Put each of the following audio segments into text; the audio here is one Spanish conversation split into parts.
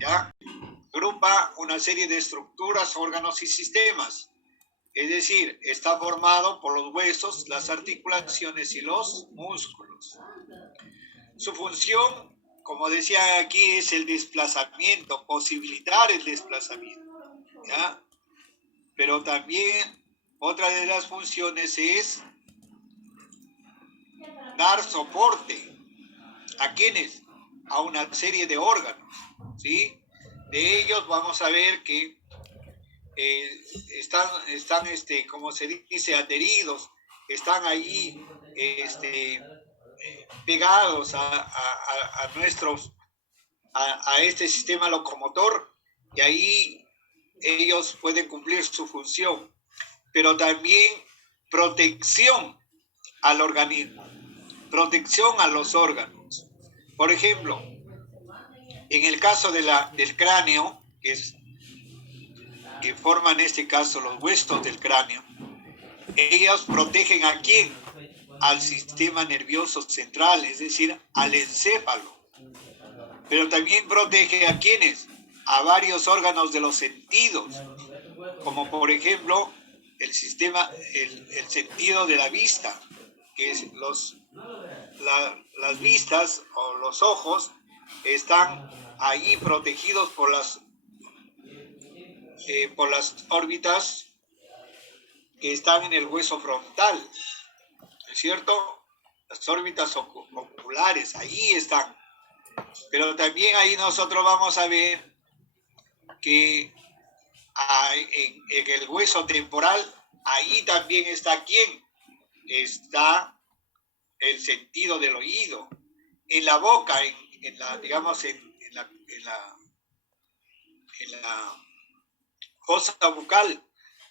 ¿ya? Agrupa una serie de estructuras, órganos y sistemas. Es decir, está formado por los huesos, las articulaciones y los músculos. Su función, como decía aquí, es el desplazamiento, posibilitar el desplazamiento, ¿ya? Pero también otra de las funciones es dar soporte. ¿A quiénes? A una serie de órganos, ¿sí? De ellos vamos a ver que están como se dice, adheridos, están ahí pegados a este sistema locomotor, y ahí ellos pueden cumplir su función, pero también protección al organismo, protección a los órganos. Por ejemplo, en el caso del cráneo, que forman en este caso los huesos del cráneo, ellos protegen ¿a quién? Al sistema nervioso central, es decir, al encéfalo. Pero también protege ¿a quiénes? A varios órganos de los sentidos, como por ejemplo el sentido de la vista, que es las vistas o los ojos están ahí protegidos por las órbitas que están en el hueso frontal, ¿no es cierto? Las órbitas oculares, ahí están. Pero también ahí nosotros vamos a ver que en el hueso temporal, ahí también está ¿quién? Está el sentido del oído. En la boca, en la fosa bucal,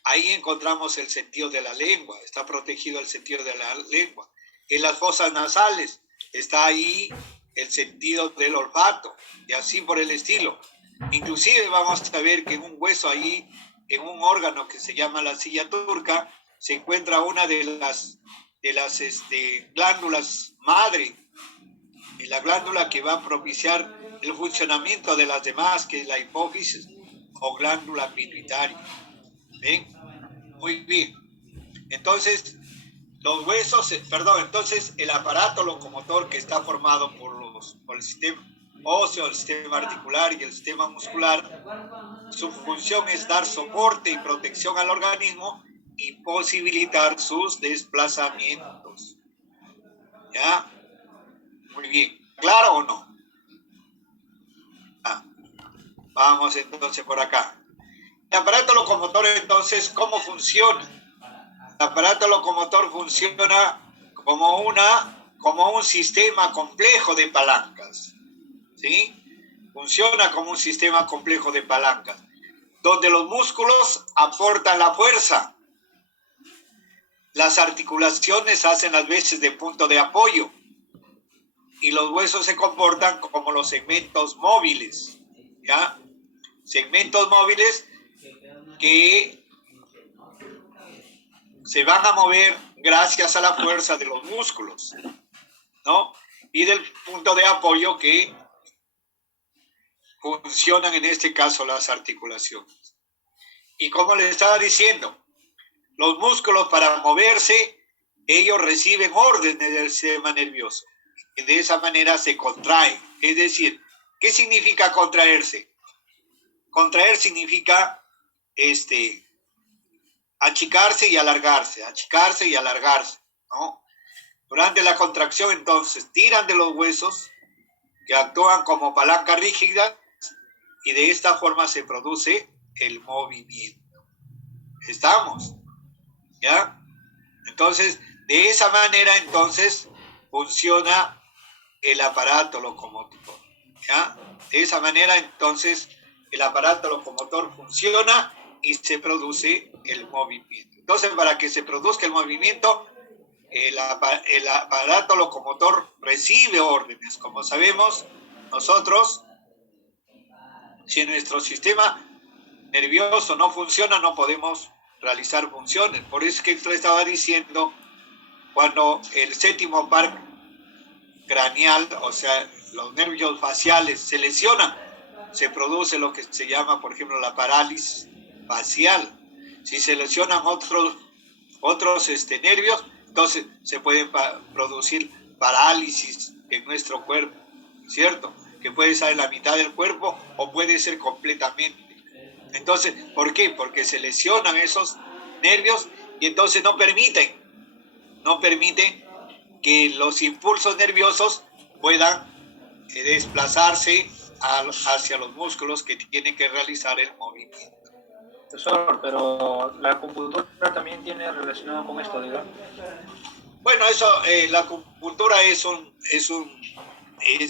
ahí encontramos el sentido de la lengua, está protegido el sentido de la lengua. En las fosas nasales está ahí el sentido del olfato, y así por el estilo. Inclusive vamos a ver que en un hueso ahí, en un órgano que se llama la silla turca, se encuentra una de las glándulas madre, la glándula que va a propiciar el funcionamiento de las demás, que es la hipófisis o glándula pituitaria. ¿Ven? Muy bien. Entonces, los huesos, entonces el aparato locomotor que está formado por el sistema óseo, el sistema articular y el sistema muscular, su función es dar soporte y protección al organismo y posibilitar sus desplazamientos. ¿Ya? Muy bien. ¿Claro o no? Vamos entonces por acá. El aparato locomotor, entonces, ¿cómo funciona? El aparato locomotor funciona como un sistema complejo de palancas, ¿sí? Funciona como un sistema complejo de palancas, donde los músculos aportan la fuerza, las articulaciones hacen las veces de punto de apoyo, y los huesos se comportan como los segmentos móviles, ¿ya? Segmentos móviles que se van a mover gracias a la fuerza de los músculos, ¿no? Y del punto de apoyo que funcionan en este caso las articulaciones. Y como les estaba diciendo, los músculos para moverse, ellos reciben órdenes del sistema nervioso. Y de esa manera se contraen. Es decir, ¿qué significa contraerse? Contraer significa achicarse y alargarse, ¿no? Durante la contracción, entonces, tiran de los huesos que actúan como palanca rígida y de esta forma se produce el movimiento. ¿Estamos? ¿Ya? Entonces, de esa manera, entonces, funciona el aparato locomotor. ¿Ya? De esa manera, entonces, el aparato locomotor funciona y se produce el movimiento. Entonces, para que se produzca el movimiento, el aparato locomotor recibe órdenes. Como sabemos, nosotros, si nuestro sistema nervioso no funciona, no podemos realizar funciones. Por eso es que usted estaba diciendo, cuando el séptimo par craneal, o sea, los nervios faciales se lesionan, se produce lo que se llama, por ejemplo, la parálisis facial. Si se lesionan otros nervios, entonces se pueden producir parálisis en nuestro cuerpo, ¿cierto? Que puede ser en la mitad del cuerpo o puede ser completamente. Entonces, ¿por qué? Porque se lesionan esos nervios y entonces no permiten que los impulsos nerviosos puedan desplazarse hacia los músculos que tienen que realizar el movimiento. Profesor, pero la acupuntura también tiene relacionado con esto, digamos. Bueno, eso, la acupuntura es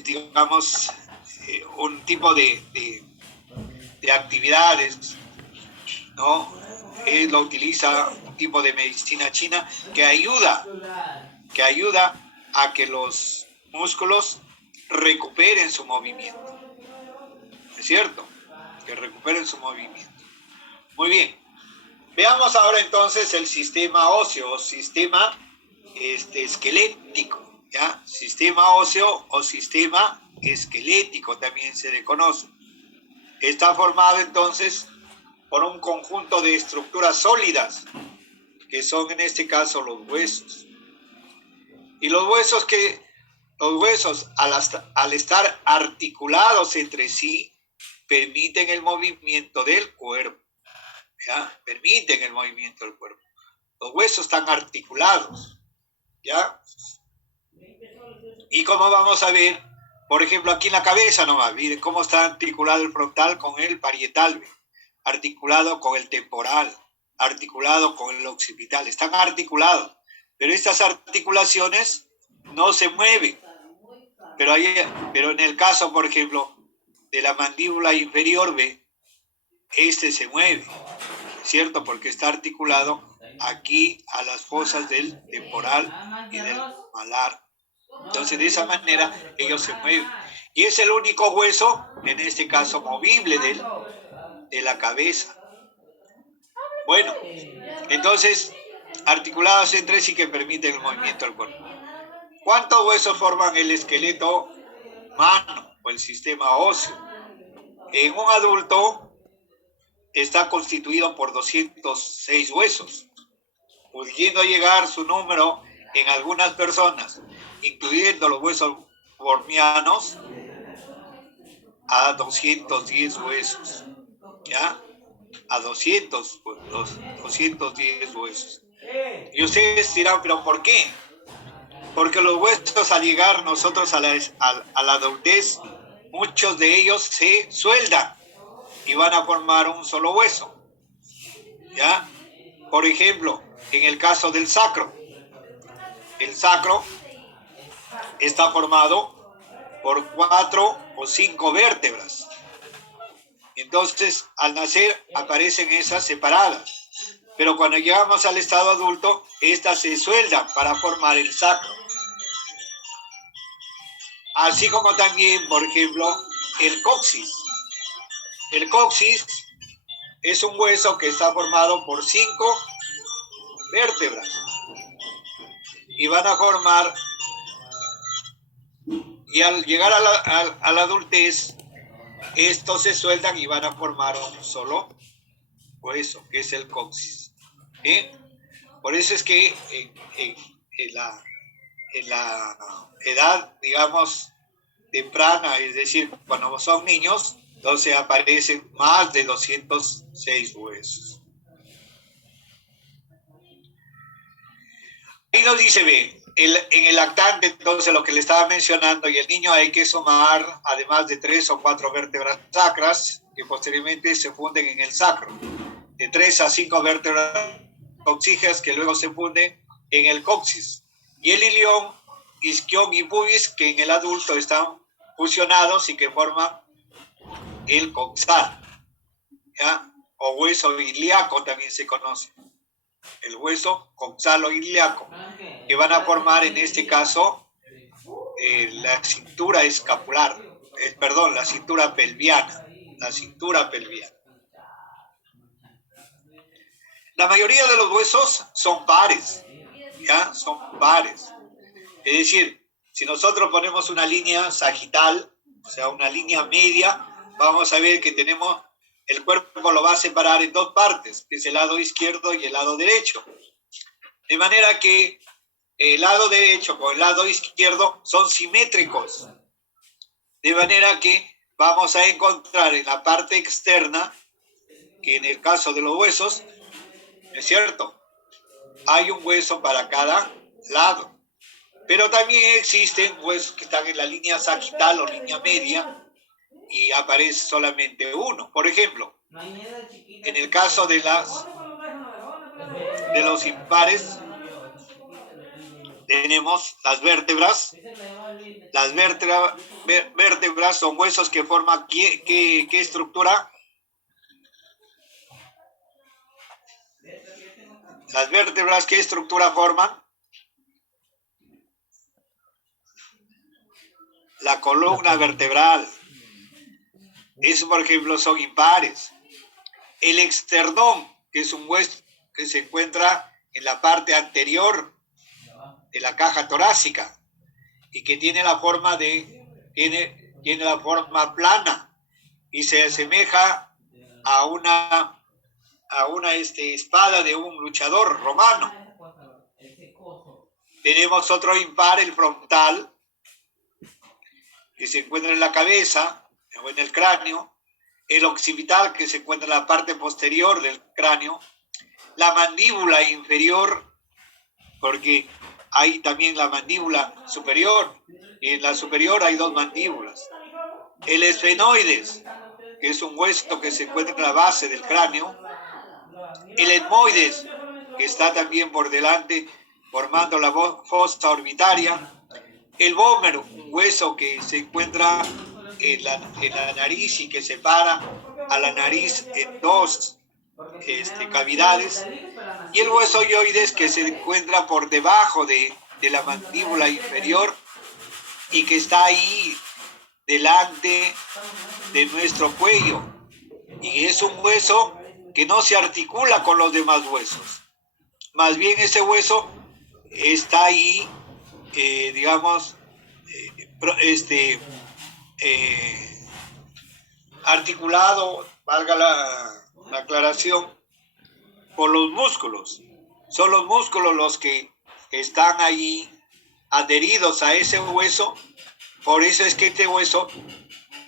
digamos, un tipo de actividades, ¿no? Él lo utiliza un tipo de medicina china que ayuda a que los músculos recuperen su movimiento. ¿Es cierto? Que recuperen su movimiento. Muy bien. Veamos ahora entonces el sistema óseo o sistema esquelético, ¿ya? Sistema óseo o sistema esquelético también se le conoce. Está formado entonces por un conjunto de estructuras sólidas, que son en este caso los huesos. Y los huesos al estar articulados entre sí, permiten el movimiento del cuerpo, ¿ya? Permiten el movimiento del cuerpo. Los huesos están articulados, ¿ya? Y como vamos a ver, por ejemplo, aquí en la cabeza nomás, miren cómo está articulado el frontal con el parietal, articulado con el temporal, articulado con el occipital, están articulados, pero estas articulaciones no se mueven. Pero en el caso, por ejemplo, de la mandíbula inferior, ve, se mueve, ¿cierto? Porque está articulado aquí a las fosas del temporal y del malar. Entonces, de esa manera, ellos se mueven. Y es el único hueso, en este caso, movible de la cabeza. Bueno, entonces, articulados entre sí que permiten el movimiento del cuerpo. ¿Cuántos huesos forman el esqueleto humano o el sistema óseo? En un adulto está constituido por 206 huesos, pudiendo llegar su número en algunas personas, incluyendo los huesos formianos, a 210 huesos, ¿ya? A 210 huesos. Y ustedes dirán, ¿pero por qué? Porque los huesos, al llegar nosotros a la adultez, muchos de ellos se sueldan y van a formar un solo hueso, ¿ya? Por ejemplo, en el caso del sacro, el sacro está formado por 4 o 5 vértebras. Entonces, al nacer aparecen esas separadas, pero cuando llegamos al estado adulto, estas se sueldan para formar el sacro. Así como también, por ejemplo, el coxis. El coxis es un hueso que está formado por 5 vértebras y van a formar, y al llegar a la adultez, estos se sueldan y van a formar un solo hueso, que es el coxis. Por eso es que en la edad, digamos, temprana, es decir, cuando son niños, entonces aparecen más de 206 huesos. Y nos dice, ve, en el lactante, entonces lo que le estaba mencionando, y el niño hay que sumar, además de 3 o 4 vértebras sacras, que posteriormente se funden en el sacro, de 3 a 5 vértebras coxígeas que luego se funden en el coxis, y el ilión, isquión y pubis, que en el adulto están fusionados y que forman el coxal, ¿ya? O hueso ilíaco también se conoce, el hueso coxalo ilíaco, que van a formar en este caso la cintura escapular, la cintura pelviana, La mayoría de los huesos son pares, ¿ya? Son pares. Es decir, si nosotros ponemos una línea sagital, o sea, una línea media, vamos a ver que tenemos, el cuerpo lo va a separar en dos partes, que es el lado izquierdo y el lado derecho. De manera que el lado derecho con el lado izquierdo son simétricos. De manera que vamos a encontrar en la parte externa, que en el caso de los huesos, ¿es cierto? Hay un hueso para cada lado. Pero también existen huesos que están en la línea sagital o línea media y aparece solamente uno. Por ejemplo, en el caso de los impares, tenemos las vértebras. Las vértebras son huesos que forman ¿qué estructura? Las vértebras, ¿qué estructura forman? La columna vertebral. Eso, por ejemplo, son impares. El esternón, que es un hueso que se encuentra en la parte anterior de la caja torácica y que tiene la forma tiene la forma plana y se asemeja a una espada de un luchador romano. Tenemos otro impar, el frontal, que se encuentra en la cabeza o en el cráneo, el occipital, que se encuentra en la parte posterior del cráneo, la mandíbula inferior, porque hay también la mandíbula superior, y en la superior hay dos mandíbulas. El esfenoides, que es un hueso que se encuentra en la base del cráneo. El etmoides, que está también por delante, formando la fosa orbitaria. El vómero, un hueso que se encuentra en la nariz y que separa a la nariz en dos cavidades. Y el hueso hyoides, que se encuentra por debajo de la mandíbula inferior y que está ahí delante de nuestro cuello. Y es un hueso que no se articula con los demás huesos. Más bien ese hueso está ahí, articulado, valga la aclaración, por los músculos. Son los músculos los que están ahí adheridos a ese hueso. Por eso es que este hueso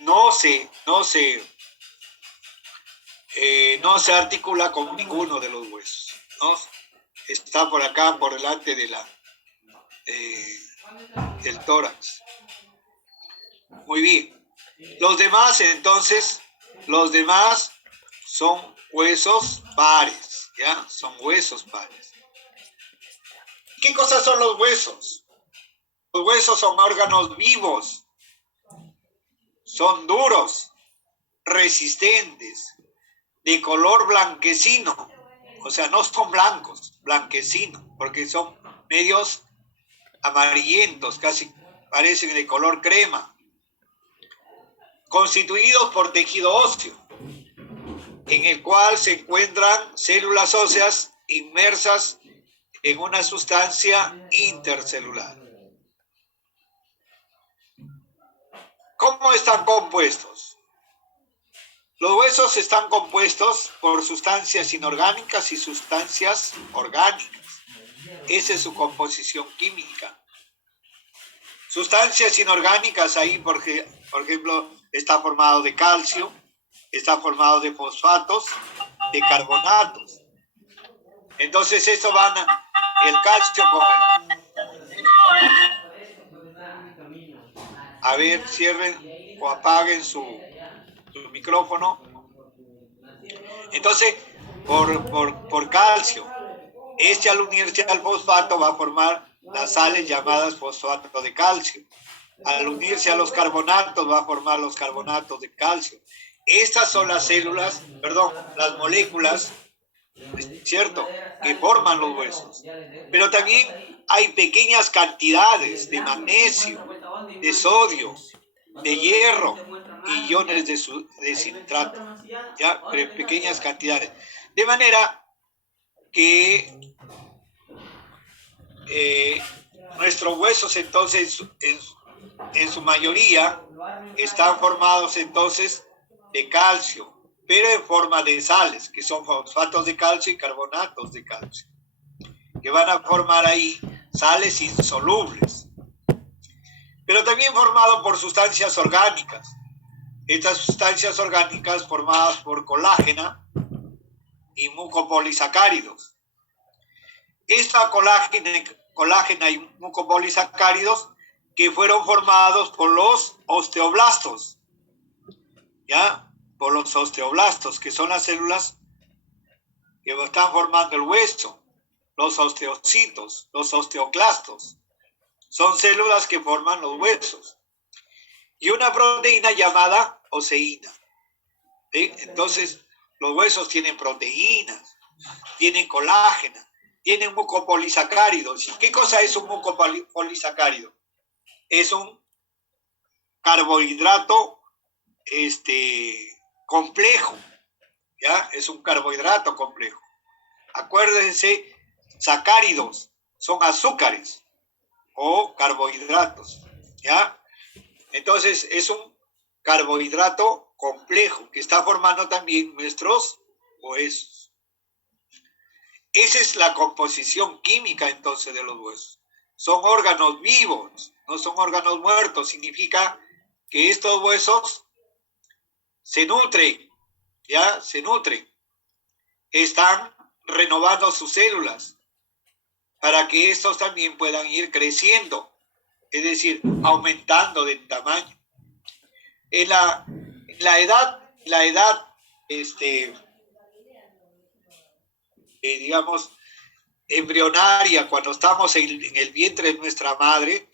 no se articula con ninguno de los huesos, ¿no? Está por acá, por delante de del tórax. Muy bien. Los demás, entonces, son huesos pares, ¿ya? Son huesos pares. ¿Qué cosas son los huesos? Los huesos son órganos vivos, son duros, resistentes, de color blanquecino, o sea, no son blancos, blanquecino, porque son medios amarillentos, casi parecen de color crema, constituidos por tejido óseo, en el cual se encuentran células óseas inmersas en una sustancia intercelular. ¿Cómo están compuestos? Los huesos están compuestos por sustancias inorgánicas y sustancias orgánicas. Esa es su composición química. Sustancias inorgánicas, ahí por ejemplo, está formado de calcio, está formado de fosfatos, de carbonatos. Entonces eso el calcio con a ver, cierren o apaguen su micrófono. Entonces, por calcio, al unirse al fosfato va a formar las sales llamadas fosfato de calcio. Al unirse a los carbonatos va a formar los carbonatos de calcio. Estas son las las moléculas, ¿cierto?, que forman los huesos. Pero también hay pequeñas cantidades de magnesio, de sodio, de hierro y iones de citrato, ¿ya? Pero pequeñas cantidades. De manera que nuestros huesos, entonces, en su mayoría, están formados, entonces, de calcio, pero en forma de sales, que son fosfatos de calcio y carbonatos de calcio, que van a formar ahí sales insolubles, pero también formado por sustancias orgánicas. Estas sustancias orgánicas formadas por colágena y mucopolisacáridos. Esta colágena y mucopolisacáridos que fueron formados por los osteoblastos, ¿ya? Por los osteoblastos, que son las células que están formando el hueso, los osteocitos, los osteoclastos, son células que forman los huesos, y una proteína llamada oseína. ¿Sí? Entonces, los huesos tienen proteínas, tienen colágeno, tienen mucopolisacáridos. ¿Qué cosa es un mucopolisacárido? Es un carbohidrato complejo, ¿ya? Es un carbohidrato complejo. Acuérdense, sacáridos son azúcares o carbohidratos, ¿ya? Entonces, es un carbohidrato complejo que está formando también nuestros huesos. Esa es la composición química entonces de los huesos. Son órganos vivos, no son órganos muertos. Significa que estos huesos se nutren, ¿ya? Se nutren. Están renovando sus células para que estos también puedan ir creciendo, es decir, aumentando de tamaño. En la edad, digamos, embrionaria, cuando estamos en el vientre de nuestra madre,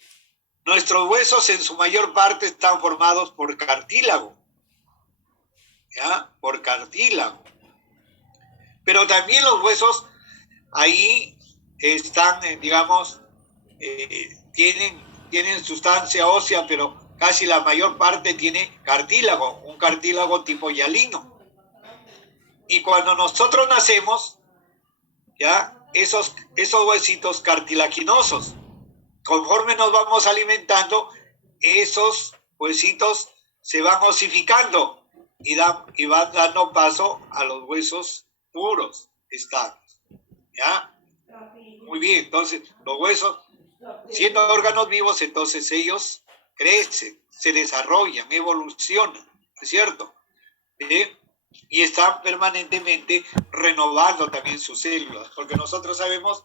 nuestros huesos en su mayor parte están formados por cartílago, ¿ya? Por cartílago. Pero también los huesos ahí están, digamos, tienen sustancia ósea, pero casi la mayor parte tiene cartílago, un cartílago tipo hialino. Y cuando nosotros nacemos, ¿ya? Esos huesitos cartilaginosos, conforme nos vamos alimentando, esos huesitos se van osificando y van dando paso a los huesos puros, estables, ¿ya? Muy bien, entonces los huesos, siendo órganos vivos, entonces ellos crecen, se desarrollan, evolucionan, ¿no es cierto? Y están permanentemente renovando también sus células, porque nosotros sabemos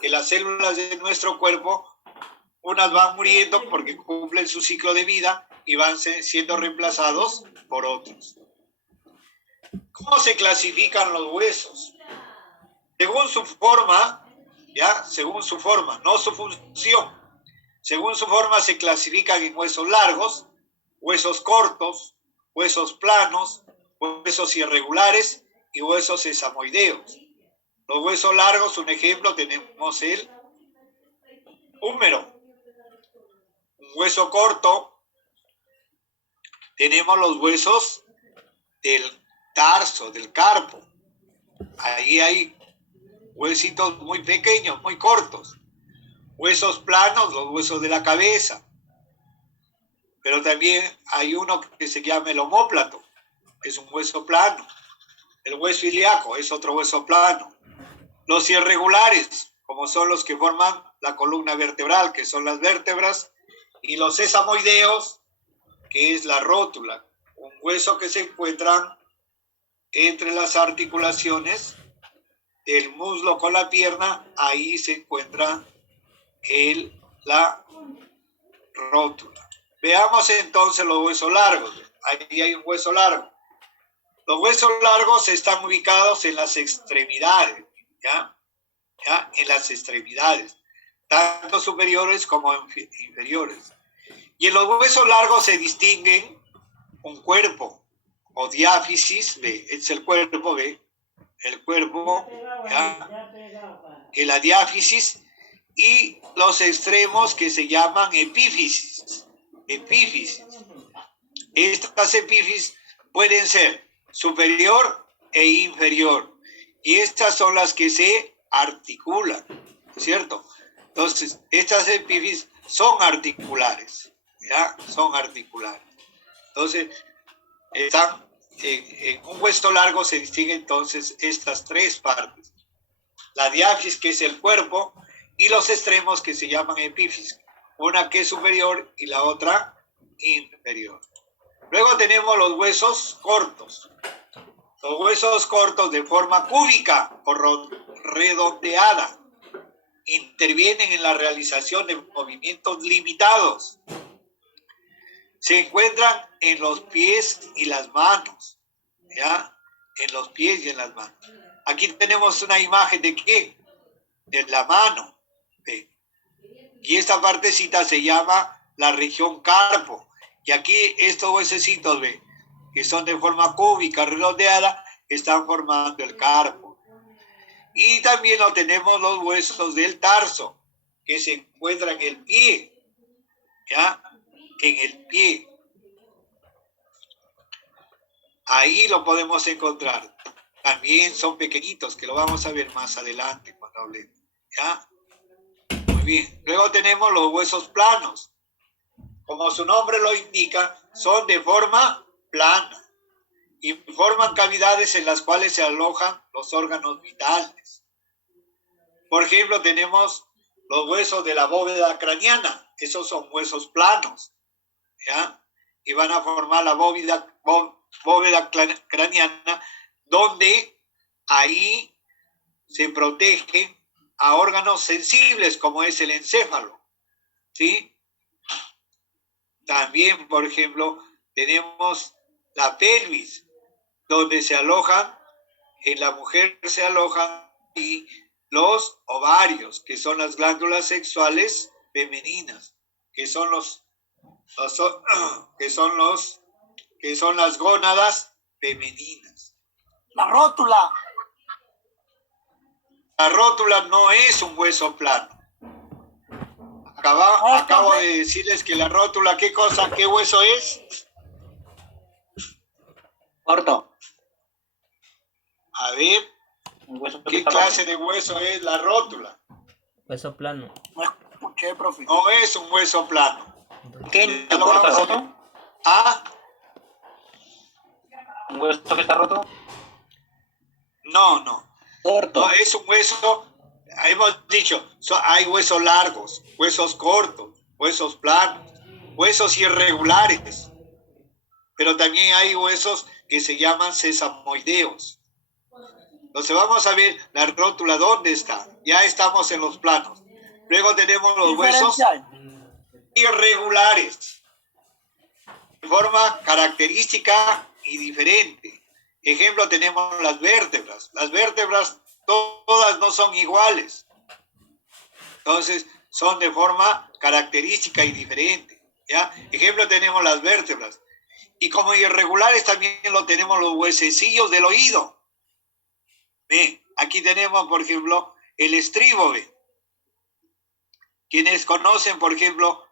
que las células de nuestro cuerpo, unas van muriendo porque cumplen su ciclo de vida y van siendo reemplazados por otros. ¿Cómo se clasifican los huesos? Según su forma, ¿ya? Según su forma, no su función. Según su forma se clasifican en huesos largos, huesos cortos, huesos planos, huesos irregulares y huesos sesamoideos. Los huesos largos, un ejemplo, tenemos el húmero. Un hueso corto, tenemos los huesos del tarso, del carpo. Ahí hay huesitos muy pequeños, muy cortos. Huesos planos, los huesos de la cabeza. Pero también hay uno que se llama el omóplato, es un hueso plano. El hueso ilíaco es otro hueso plano. Los irregulares, como son los que forman la columna vertebral, que son las vértebras, y los sesamoideos, que es la rótula, un hueso que se encuentra entre las articulaciones del muslo con la pierna, ahí se encuentra la rótula. Veamos entonces los huesos largos. Ahí hay un hueso largo. Los huesos largos están ubicados en las extremidades, ¿ya? En las extremidades, tanto superiores como inferiores. Y en los huesos largos se distinguen un cuerpo o diáfisis, ¿ve? Es el cuerpo, ¿ve? El cuerpo, ¿ya? Que la diáfisis, y los extremos que se llaman epífisis. Epífisis. Estas epífisis pueden ser superior e inferior, y estas son las que se articulan, ¿cierto? Entonces, estas epífisis son articulares, ¿ya? Son articulares. Entonces, están en un hueso largo se distinguen entonces estas tres partes. La diáfisis, que es el cuerpo, y los extremos, que se llaman epífisis. Una que es superior y la otra inferior. Luego tenemos los huesos cortos. Los huesos cortos de forma cúbica o redondeada intervienen en la realización de movimientos limitados. Se encuentran en los pies y las manos, ¿ya? En los pies y en las manos. Aquí tenemos una imagen de ¿qué? De la mano, ¿ve? Y esta partecita se llama la región carpo. Y aquí estos huesecitos, ¿ve? Que son de forma cúbica, redondeada, están formando el carpo. Y también lo tenemos los huesos del tarso, que se encuentran en el pie, ¿ya? En el pie. Ahí lo podemos encontrar. También son pequeñitos, que lo vamos a ver más adelante cuando hablemos, ¿ya? Muy bien. Luego tenemos los huesos planos. Como su nombre lo indica, son de forma plana y forman cavidades en las cuales se alojan los órganos vitales. Por ejemplo, tenemos los huesos de la bóveda craneana. Esos son huesos planos, ¿ya? Y van a formar la bóveda craneana, donde ahí se protege a órganos sensibles, como es el encéfalo, ¿sí? También, por ejemplo, tenemos la pelvis, donde se alojan, en la mujer se alojan y los ovarios, que son las glándulas sexuales femeninas, que son las gónadas femeninas. La rótula. La rótula no es un hueso plano. Acabo de decirles que la rótula, ¿qué hueso es? Corto. A ver, ¿qué clase de hueso es la rótula? Hueso plano. No escuché, profe. No es un hueso plano. ¿Qué? Ya lo ¿Corto, vamos a roto? ver. ¿Ah? ¿Un hueso que está roto? No. Corto. No, es un hueso, hemos dicho, hay huesos largos, huesos cortos, huesos planos, huesos irregulares, pero también hay huesos que se llaman sesamoideos. Entonces vamos a ver la rótula, ¿dónde está? Ya estamos en los planos. Luego tenemos los huesos irregulares, de forma característica y diferente. Ejemplo, tenemos las vértebras. Las vértebras todas no son iguales. Entonces, son de forma característica y diferente, ¿ya? Ejemplo, tenemos las vértebras. Y como irregulares también lo tenemos los huesecillos del oído. ¿Ve? Aquí tenemos, por ejemplo, el estribo, ¿ve? Quienes conocen, por ejemplo,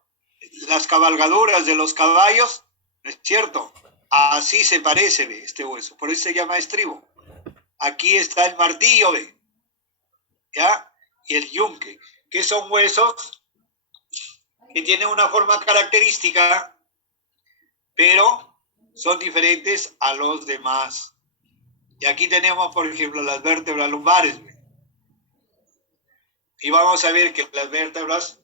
las cabalgaduras de los caballos, ¿no es cierto? Así se parece, ¿ve? Este hueso, por eso se llama estribo. Aquí está el martillo, ¿ve? ¿Ya? Y el yunque, que son huesos que tienen una forma característica, pero son diferentes a los demás. Y aquí tenemos, por ejemplo, las vértebras lumbares, ¿ve? Y vamos a ver que las vértebras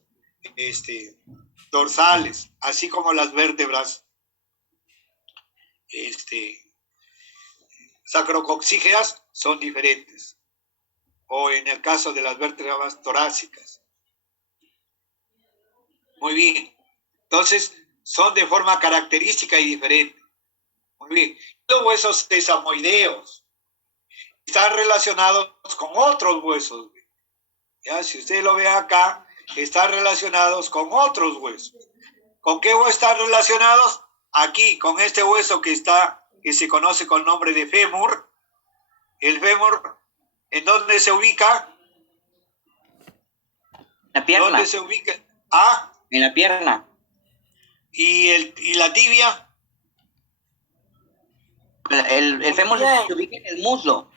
dorsales, así como las vértebras sacrococcígeas, son diferentes. O en el caso de las vértebras torácicas. Muy bien. Entonces, son de forma característica y diferente. Muy bien. Los huesos sesamoideos están relacionados con otros huesos. ¿Ya? Si usted lo ve acá, están relacionados con otros huesos. ¿Con qué huesos están relacionados? Aquí, con este hueso que se conoce con el nombre de fémur. El fémur, ¿en dónde se ubica? La pierna. ¿Dónde se ubica? ¿Ah? En la pierna. ¿Y la tibia? El fémur se ubica en el muslo.